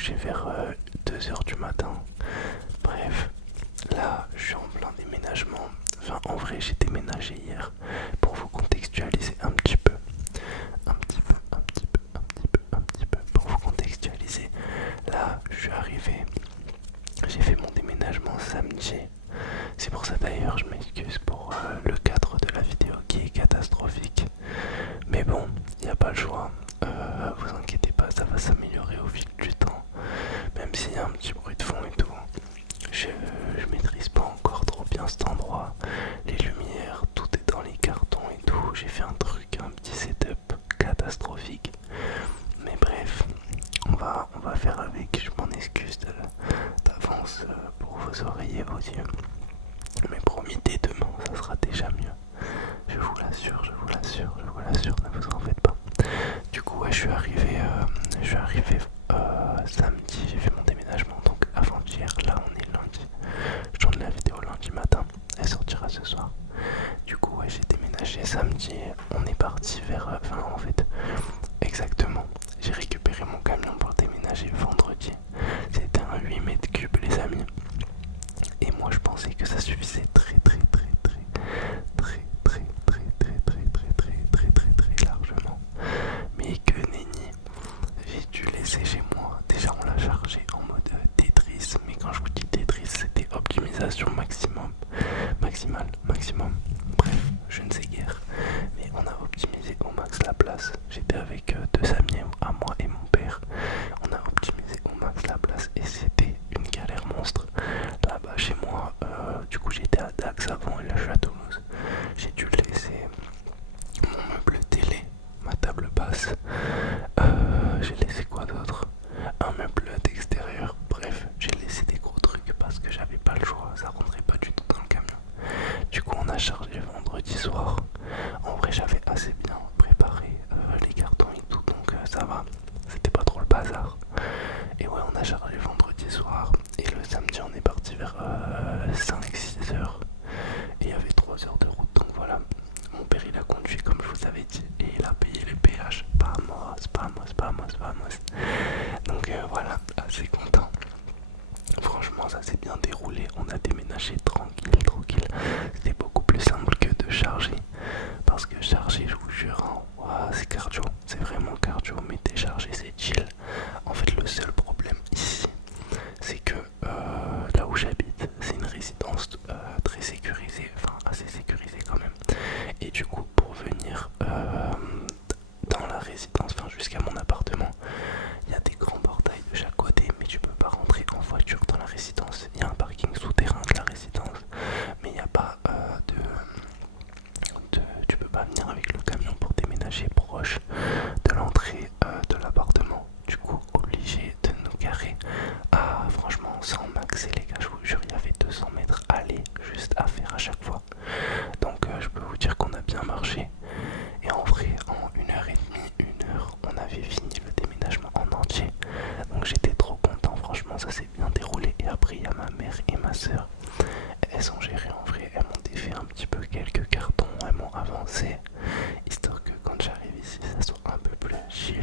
coucher vers 2 heures du matin. Bref, là je suis en plein déménagement. Enfin, en vrai, j'ai déménagé hier pour vous contextualiser un petit peu. Pour vous contextualiser. Là, je suis arrivé. J'ai fait mon déménagement samedi. C'est pour ça d'ailleurs, je m'excuse pour le cadre de la vidéo qui est catastrophique. Mais bon, il n'y a pas le choix. Vous inquiétez pas, ça va s'améliorer au fil du temps. Même s'il y a un petit bruit de fond et tout. Je maîtrise pas encore trop bien cet endroit. Les lumières, tout est dans les cartons et tout. J'ai fait un truc, un petit setup catastrophique. Mais bref, on va faire avec. Je m'en excuse d'avance pour vos oreilles et vos yeux. Mais promis, dès demain, ça sera déjà mieux. Je vous l'assure, je vous l'assure, je vous l'assure, ne vous en faites pas. Du coup, ouais, je suis arrivé samedi, j'ai fait mon déménagement, donc avant-hier, là on est lundi. Je tourne la vidéo lundi matin, elle sortira ce soir. Du coup, ouais, j'ai déménagé samedi, on est parti vers... Enfin, en fait, exactement, j'ai récupéré mon camion pour déménager vendredi. C'était un 8 mètres cubes, les amis. Et moi, je pensais que ça suffisait très largement. Mais que nenni, j'ai dû laisser chez moi. Déjà, on l'a chargé en mode Tetris. Mais quand je vous dis Tetris, c'était optimisation maximum. Bref, je ne sais guère. Mais on a optimisé au max la place. J'étais avec deux amis à moi et mon père. On a optimisé au max la place et c'était une galère monstre. Là-bas chez moi, du coup j'étais à Dax avant et là je suis à Toulouse. J'ai dû laisser mon meuble télé, ma table basse. J'ai laissé quoi d'autre? Un meuble d'extérieur. Bref, j'ai laissé des gros trucs parce que j'avais pas le choix. Ça rentrait pas du tout dans le camion. Du coup, on a chargé vendredi soir. En vrai, j'avais assez bien préparé les cartons et tout, donc ça va. C'était pas trop le bazar. Et ouais, on a chargé vendredi soir. Et le samedi, on est parti vers 5-6 heures. Et il y avait 3 heures de route, donc voilà. Mon père il a conduit comme je vous avais dit et il a payé les péages. Pas à moi, c'est pas à moi, c'est pas à moi, c'est pas à moi. Donc voilà, assez content. Franchement, ça s'est bien déroulé. On a déménagé tranquille. C'était beaucoup plus simple que de charger. Parce que charger, je vous jure, hein, ouah, c'est cardio. C'est vraiment cardio. Mais décharger, c'est chill. En fait, le seul problème ici, c'est que là où j'habite, c'est une résidence très sécurisée, enfin assez sécurisée quand même. Et du coup, pour venir dans la résidence, enfin jusqu'à mon appartement, il y a des grands portails de chaque côté, mais tu peux pas rentrer en voiture dans la résidence. Il y a un parking souterrain de la résidence, mais il n'y a pas tu peux pas venir avec le camion pour déménager proche de l'entrée de l'appartement. Du coup, obligé de nous garer à franchement 100 max. Et les gars, je vous jure, il y avait 200 mètres aller juste à faire à chaque fois. Donc je peux vous dire qu'on a bien marché. Et en vrai, en 1 heure et demie, 1 heure, on avait fini le déménagement en entier. Donc j'étais trop content, franchement, ça s'est bien déroulé. Et après, il y a ma mère et ma soeur. Elles ont géré en vrai, elles m'ont défait un petit peu quelques cartons, elles m'ont avancé. Histoire que quand j'arrive ici, ça soit un peu plus chill.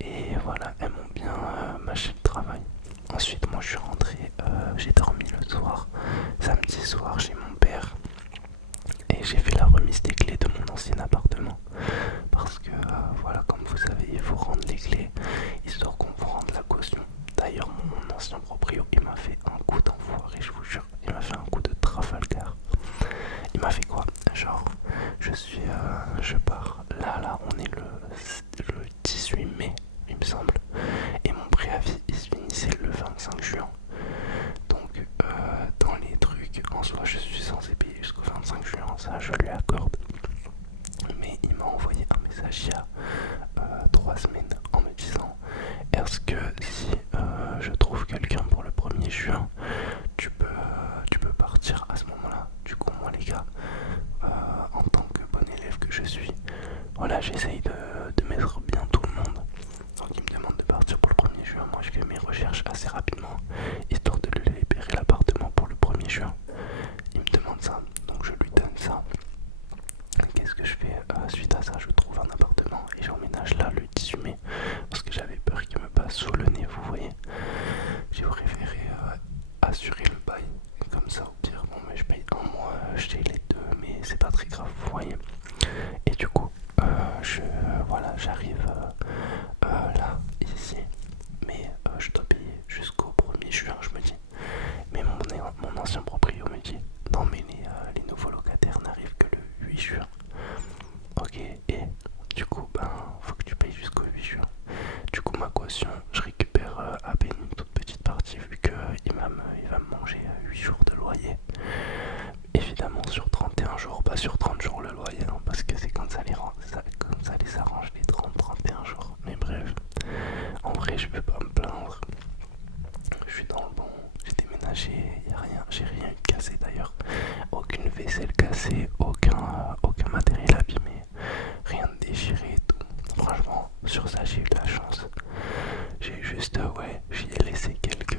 Et voilà, elles m'ont bien mâché le travail. Ensuite, moi je suis rentré, j'ai dormi le soir. Samedi soir chez mon père. Et j'ai fait la remise des clés de mon ancien appartement. Parce que voilà, comme vous savez, il faut rendre les clés histoire qu'on vous rende la caution. D'ailleurs, mon ancien proprio, il m'a fait un coup d'enfoiré, je vous jure. Il m'a fait un coup de Trafalgar. Il m'a fait quoi? Genre, je pars. Là, on est le 18 mai, il me semble. Et mon préavis, il se finissait le 25 juin. Donc, dans les trucs, en soi, je suis censé payer jusqu'au 25 juin. Ça, je lui accorde. Mais il m'a envoyé un message il y a 3 semaines en me disant: est-ce que si je trouve quelqu'un pour le 1er juin, tu peux partir à ce moment-là? Du coup, moi, les gars, en tant que bon élève que je suis, voilà, j'essaye de mettre bien tout le monde. Donc, il me demande de partir pour le 1er juin. Moi, je fais mes recherches assez rapidement, histoire de lui libérer l'appartement pour le 1er juin. Il me demande ça, donc je lui donne ça. Qu'est-ce que je fais suite à ça? Je trouve un appartement et j'emménage là le 18 mai parce que j'avais peur qu'il me passe sous le nez, vous voyez. déménagé, y a rien, j'ai rien eu de cassé d'ailleurs. Aucune vaisselle cassée, aucun matériel abîmé, rien de déchiré et tout. Franchement, sur ça j'ai eu de la chance. J'ai juste, ouais, j'y ai laissé quelques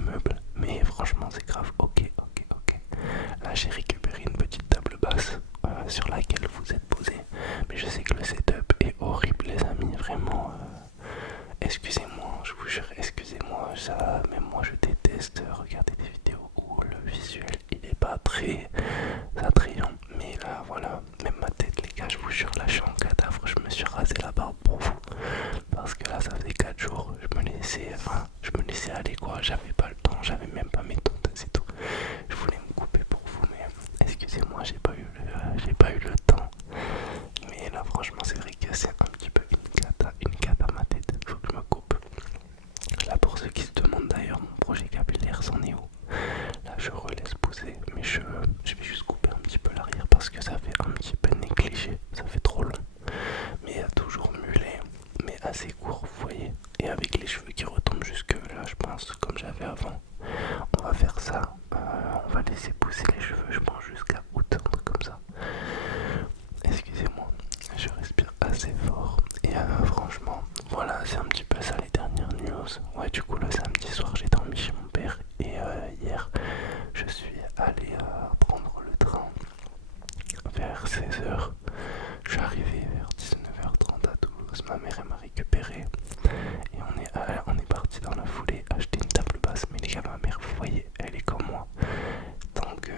meubles, mais franchement c'est grave. Ok, ok, ok. Là j'ai récupéré une petite table basse sur laquelle vous êtes posé, mais je sais que le setup est horrible les amis, vraiment. Excusez-moi, je vous jure, excusez-moi, ça, même moi je déteste regarder des vidéos où le visuel il est pas très attrayant, mais là voilà, même ma tête les gars, je vous jure, là je suis en cadavre, je me suis rasé la barbe pour vous, parce que là ça faisait 4 jours, je me laissais aller quoi, j'avais pas le temps, j'avais même pas mes tontes, c'est tout, je voulais me couper pour vous, mais excusez-moi, j'ai pas eu le temps. Mais là franchement c'est vrai que c'est un petit peu une cata à ma tête, faut que je me coupe. Là pour ceux qui se demandent d'ailleurs mon projet capillaire c'en est où. Là je relaisse pousser mes cheveux, je vais juste couper un petit peu l'arrière parce que ça fait un petit peu négligé, ça fait trop long. Mais toujours mulet, mais assez court vous voyez. Et avec les cheveux qui retombent jusque là je pense comme j'avais avant. On va faire ça, on va laisser pousser les cheveux je pense jusqu'à août, un truc comme ça. Excusez-moi, je respire assez fort. Et franchement, voilà, c'est un petit peu ça les dernières news. Ouais, du coup, le samedi soir, j'ai dormi chez mon père. Et hier, je suis allé prendre le train vers 16h. Je suis arrivé vers 19h30 à Toulouse. Ma mère, elle m'a récupéré. Et on est parti dans la foulée acheter une table basse. Mais les gars, ma mère, vous voyez, elle est comme moi. Tant que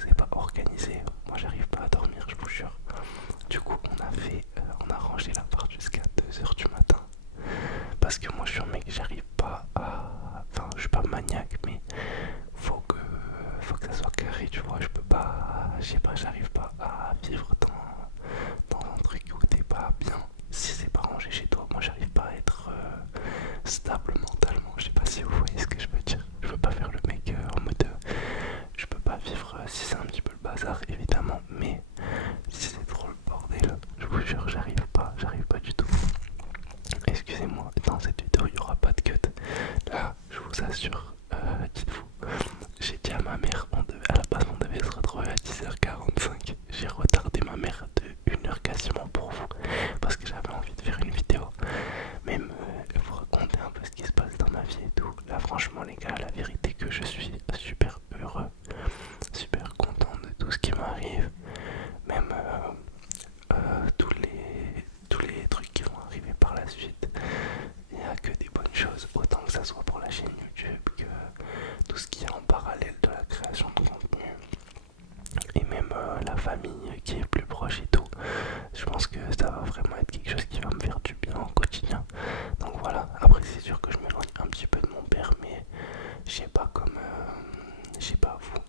c'est pas organisé, moi j'arrive pas à dormir, je vous jure. Du coup, on a rangé l'appart jusqu'à 2h du matin. Parce que moi je suis un mec, j'arrive pas à. Enfin, je suis pas maniaque, mais faut que ça soit carré, tu vois. Je peux pas. Je sais pas, j'arrive pas à vivre dans un truc où t'es pas bien. Si c'est pas rangé chez toi, moi j'arrive pas à être stable mentalement. Je sais pas si vous voyez ce que je veux dire. Je veux pas faire le mec en mode. Je peux pas vivre si c'est un petit peu le bazar, évidemment, mais si c'est trop le bordel, je vous jure, j'arrive pas du tout. Excusez-moi, dans cette vidéo, il n'y aura pas de cut. Là, je vous assure, dites-vous, j'ai dit à ma mère, à la base, on devait se retrouver à 10h45. J'ai retardé ma mère de 1 heure quasiment pour vous, parce que j'avais envie de faire une vidéo. Même vous raconter un peu ce qui se passe dans ma vie et tout. Là, franchement, les gars, la vérité que je suis super heureux, super content de tout ce qui m'arrive. Même tous les trucs qui vont arriver par la suite. Il n'y a que des bonnes choses, autant que ça soit pour la chaîne YouTube que tout ce qui est en parallèle de la création de contenu. Et même la famille qui est plus proche et tout. Je pense que ça va vraiment être quelque chose qui va me faire du bien au quotidien. Donc voilà, après c'est sûr que je m'éloigne un petit peu de mon père, mais je sais pas je sais pas vous,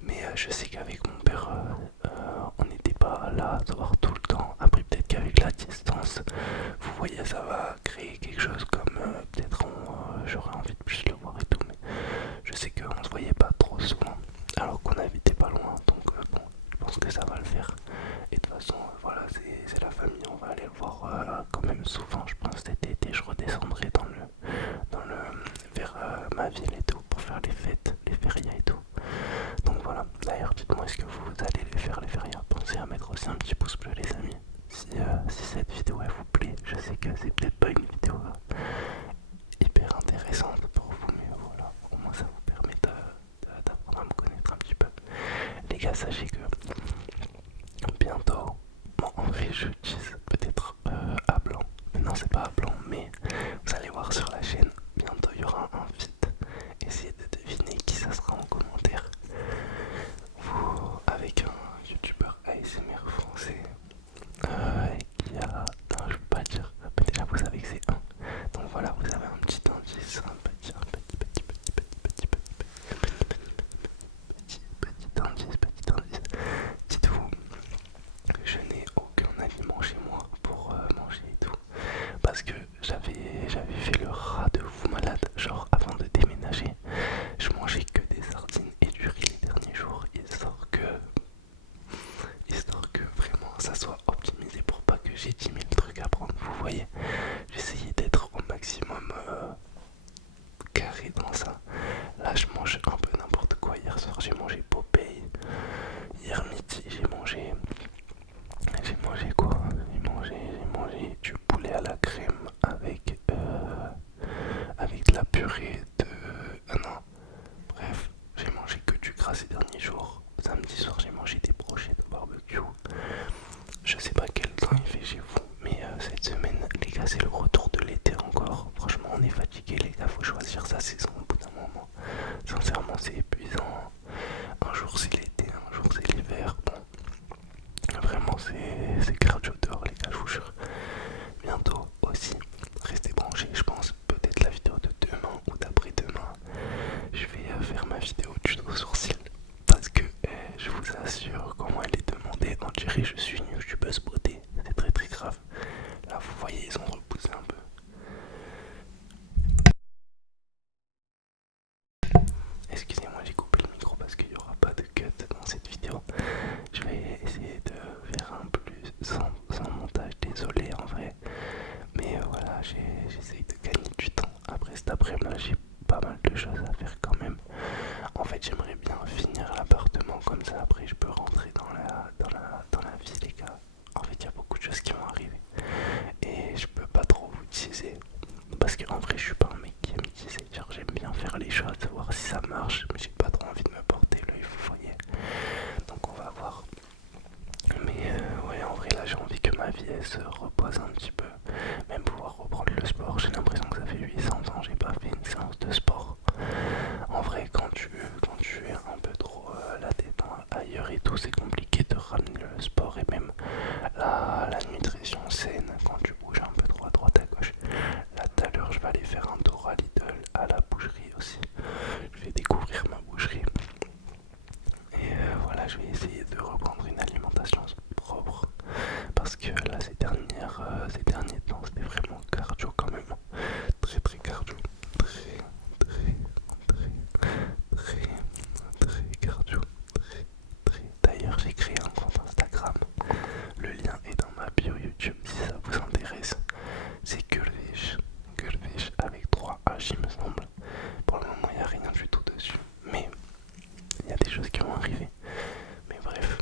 mais je sais qu'avec mon père on n'était pas là à se voir tout le temps. Après peut-être qu'avec la distance, vous voyez, ça va créer quelque chose comme peut-être j'aurais envie de plus le voir et tout, mais je sais qu'on se voyait pas trop souvent alors qu'on habitait pas loin, donc bon, je pense que ça va le faire. Et de toute façon, voilà, c'est la famille, on va aller le voir quand même souvent. Je pense cet été, je redescendrai vers ma ville et tout pour faire les fêtes, les férias et tout. Donc voilà, d'ailleurs, dites-moi, est-ce que vous allez les faire les férias? Pensez à mettre aussi un petit pouce bleu, les amis. Si cette vidéo elle vous plaît, je sais que c'est peut-être pas une vidéo hyper intéressante pour vous, mais voilà, au moins ça vous permet d'apprendre à me connaître un petit peu. Les gars, sachez que bientôt, bon, en vrai, je tease peut-être à blanc. Non, c'est pas à blanc, mais vous allez voir sur la chaîne, bientôt il y aura un feat. Essayez de deviner qui ça sera en commentaire. Vous, avec un youtubeur ASMR français qui a. Non, je peux pas dire, mais déjà vous savez que c'est un. Donc voilà, vous avez un petit indice, un petit indice, petit indice. on est fatigué les gars, faut choisir sa saison au bout d'un moment. Sincèrement c'est épuisant. Un jour c'est l'été, un jour c'est l'hiver. Bon, vraiment c'est cardio dehors les gars, je vous jure. Bientôt aussi, restez branchés, je pense peut-être la vidéo de demain ou d'après-demain. Je vais faire ma vidéo tuto sourcil. Parce que je vous assure, comment elle est demandée, on dirait je suis une youtubeuse beauté. C'est très très grave. Là vous voyez, ils ont repoussé un peu. Excusez-moi, j'ai coupé le micro parce qu'il n'y aura pas de cut dans cette vidéo. Je vais essayer de faire un plus sans montage, désolé en vrai. Mais voilà, j'essaye de gagner du temps. Après cet après-midi, j'ai pas mal de choses à faire quand même. En fait, j'aimerais bien finir l'appartement comme ça. Après, je peux rentrer dans la vie, les gars. En fait, il y a beaucoup de choses qui vont arriver. Et je peux pas trop vous teaser. Parce qu'en vrai, je suis pas un mec qui aime teaser. Genre, j'aime bien faire les choses, voir si ça marche. Mais j'ai pas trop envie de me porter l'œil, vous voyez. Donc, on va voir. Mais ouais, en vrai, là, j'ai envie que ma vie elle se repose un petit peu. Même pouvoir reprendre le sport. J'ai l'impression que ça fait 800 ans que j'ai pas fait une séance de sport. En vrai, quand tu es un peu trop la tête ailleurs et tout, c'est compliqué de ramener le sport et même la nutrition saine quand tu bouges un peu trop à droite à gauche. Là, tout à l'heure, je vais aller faire un tour à Lidl, à la boucherie aussi. Je vais découvrir ma boucherie. Et voilà, je vais essayer de reprendre une alimentation propre. Parce que là, ces derniers temps, c'était vraiment cardio quand même. Très très cardio. Très, très, très, très cardio. Très. D'ailleurs, j'ai créé un compte Instagram. Le lien est dans ma bio YouTube si ça vous intéresse. C'est Gulvish. Gulvish avec 3 H, il me semble. Pour le moment, il n'y a rien du tout dessus. Mais il y a des choses qui vont arriver. Mais bref,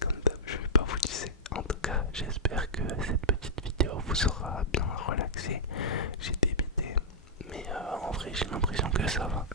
comme d'hab, je vais pas vous dire. En tout cas, j'espère que cette petite vidéo vous aura bien relaxé. J'ai débité, mais en vrai, j'ai l'impression que ça va.